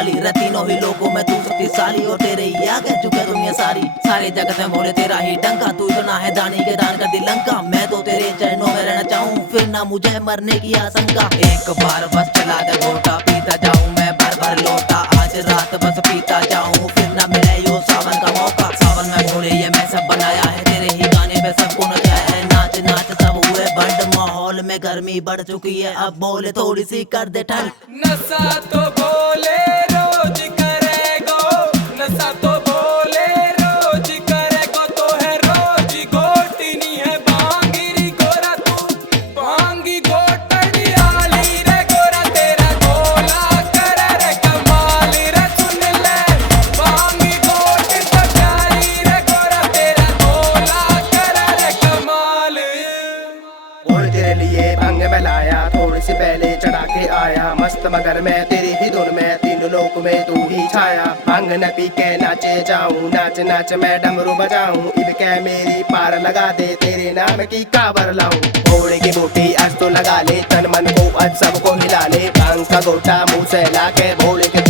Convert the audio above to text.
वाली रे तीनों ही लोगों में तू शक्तिशाली और तेरे ही आगे झुके दुनिया सारी। सारे जगत में बोले तेरा ही डंका, तू इतना है दानी के दान कर दी लंका। मैं तो तेरे चरणों में रहना चाहूँ, फिर ना मुझे मरने की आशंका। एक बार बस चला दे गोटा, पीता जाऊँ मैं भर भर लोटा। आज रात बस पीता जाऊँ, फिर ना मिले यो सावन का मौका। सावन में भोले ये मैं सब बनाया है, तेरे ही गाने पे सबको नचाया है। नाच नाच सब हुए बंद, माहौल में गर्मी बढ़ चुकी है, अब बोले थोड़ी सी कर दे ठंड। नशा तो बोले रोज करेगो, नशा तो बोले रोज करेगो, तो है रोज गोटनी है भांगी गोरा। तू भांगी गोटनी आली रे गोरा, तेरा गोला कर रे कमाल रे। सुन ले भांगी गोट तो प्यारी रे गोरा, तेरा गोला कर रे कमाल। बोल तेरे लिए भंग में लाया, थोड़ी सी पहले चढ़ा के आया। मस्त मगर मैं तेरी ही धुन में, तीन लोक में तू ही छाया। भंग न पी के नाचे जाऊं, नाच नाच मैं डमरू बजाऊं। इब क्या मेरी पार लगा दे, तेरे नाम की काबर लाऊं। घोड़े की बूटी आज तो लगा ले, तन मन को आज सबको हिला ले। भांग का गोटा मुंह से ला के भोले के